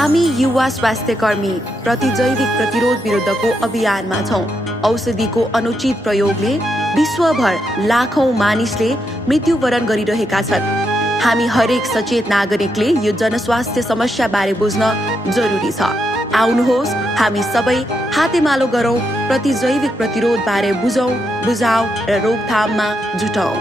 हामी युवा स्वास्थ्यकर्मी प्रतिजैविक प्रतिरोध विरुद्धको अभियानमा छौं। औषधिको अनुचित प्रयोगले विश्वभर लाखौं मानिसले मृत्युवरण गरिरहेका छन्। हामी हरेक सचेत नागरिकले यो जनस्वास्थ्य समस्या बारे बुझ्न जरुरी छ। आउनुहोस् हामी सबै हातेमालो गरौं, प्रतिजैविक प्रतिरोध बारे बुझौं, बुझाऊ र रोकथाममा जुटौं।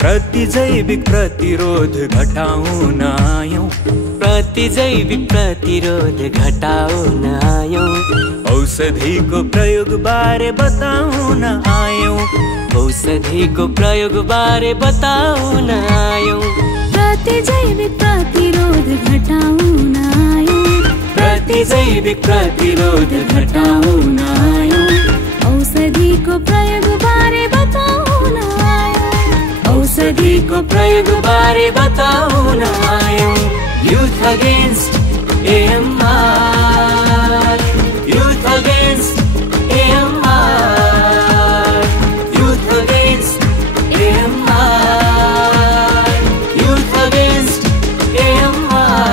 प्रतिजैविक प्रतिरोध घटाउन आयौं, प्रतिजैविक प्रतिरोध घटाउन आयौं। औषधिको प्रयोग बारे बताउन आयौं, औषधिको प्रयोग बारे बताउन आयौं। प्रतिजैविक प्रतिरोध घटाउन आयौं, प्रतिजैविक प्रतिरोध घटाउन आयौं। औषधिको प्रयोग बारे बताउन आयौं, औषधिको प्रयोग बारे बताउन आयौं। Youth Against AMR, Youth Against AMR, Youth Against AMR, Youth Against AMR.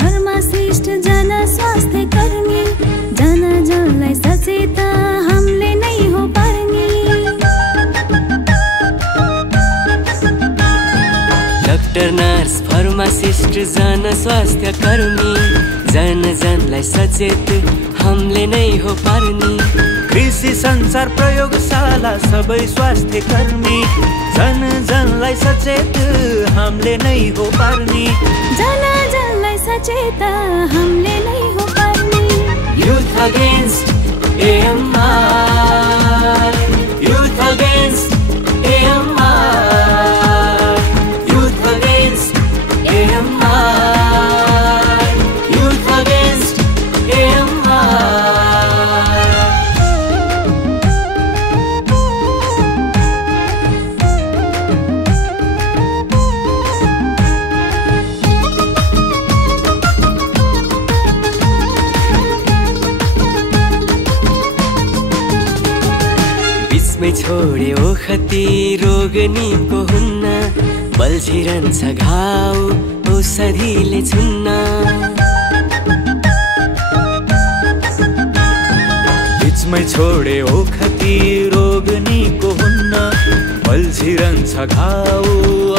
Pharmacist जनस्वास्थ्य कर्मी जनजनलाई सचेत हामीले नै हो पर्ने। डाक्टर नर्स फार्मासिस्ट जनस्वास्थ्य कर्मी जनजनलाई सचेत हामीले नै हो पर्ने। कृषि संचार प्रयोगशाला सबै स्वास्थ्य कर्मी जनजनलाई सचेत हामीले नै हो पार्ने। जनजनलाई सचेत हामीले नै हो पार्ने। Youth Against AMR, Youth Against AMR, Youth Against AMR, Youth Against AMR. छोडे ओखती रोग निको हुन्न, बल्झिरहन्छ घाउ औषधिले छुन्न। बिचमै छोडे ओखती रोग निको हुन्न, बल्झिरहन्छ घाउ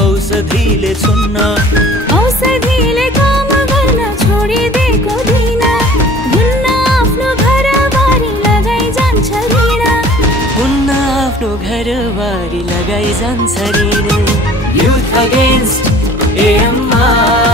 औषधिले छुन्न। औषधिले काम गर्न छोडिदिएको दिन हुन्न आफ्नो घरबारी लगाइ जान्छ ऋण, हुन्न आफ्नो घरबारी लगाइ जान्छ ऋण। Youth Against AMR,